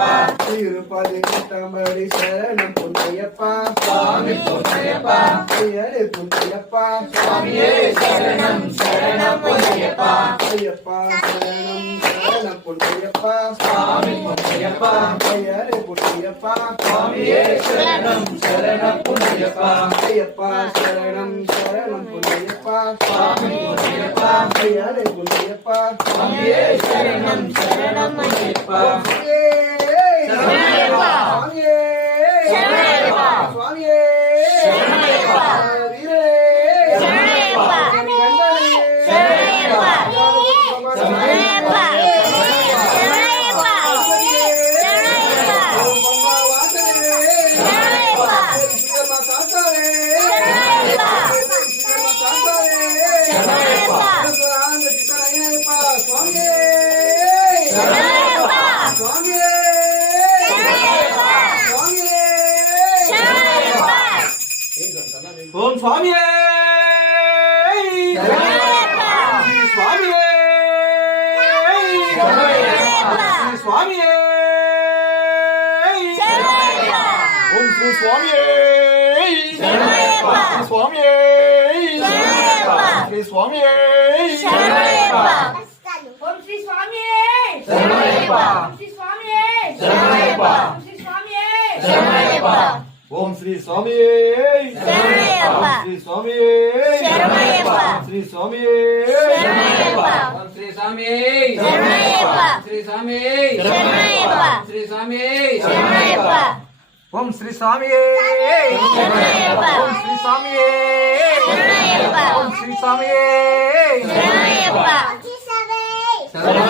திருப்பதி முத்தம்படி சரணம் பொன்னையப்பா சுவாமி பொன்னையப்பா ஐயரே பொன்னையப்பா சுவாமியே சரணம் சரணம் பொன்னையப்பா ஐயப்பா சரணம் சரணம் பொன்னையப்பா சுவாமி பொன்னையப்பா ஐயரே பொன்னையப்பா சுவாமியே சரணம் சரணம் பொன்னையப்பா ஐயப்பா சரணம் சரணம் பொன்னையப்பா சுவாமி பொன்னையப்பா ஐயரே பொன்னையப்பா சுவாமியே சரணம் சரணம் பொன்னையப்பா சரணமையப்பா சரணமையப்பா சுவாமியே சரணமையப்பா வீரே சரணமையப்பா கண்டனே சரணமையப்பா சரணமையப்பா ఓం స్వామి స్వామి స్వామి ఓం శ్రీ స్వామి స్వామి శ్రీ స్వామి ఓం శ్రీ స్వామి శరణమయ్యప్ప ఓం శ్రీ స్వామి శరణమయ్యప్ప ఓం శ్రీ స్వామి శరణమయ్యప్ప ఓం శ్రీ స్వామి శరణమయ్యప్ప శ్రీ స్వామి శరణమయ్యప్ప శ్రీ స్వామి శరణమయ్యప్ప శ్రీ స్వామి శరణమయ్యప్ప శ్రీ స్వామి శరణమయ్యప్ప శ్రీ స్వామి శరణమయ్యప్ప ఓం శ్రీ స్వామి శరణమయ్యప్ప ఓం శ్రీ స్వామి శరణమయ్యప్ప ఓం శ్రీ స్వామి శరణమయ్యప్ప శరణమయ్యప్ప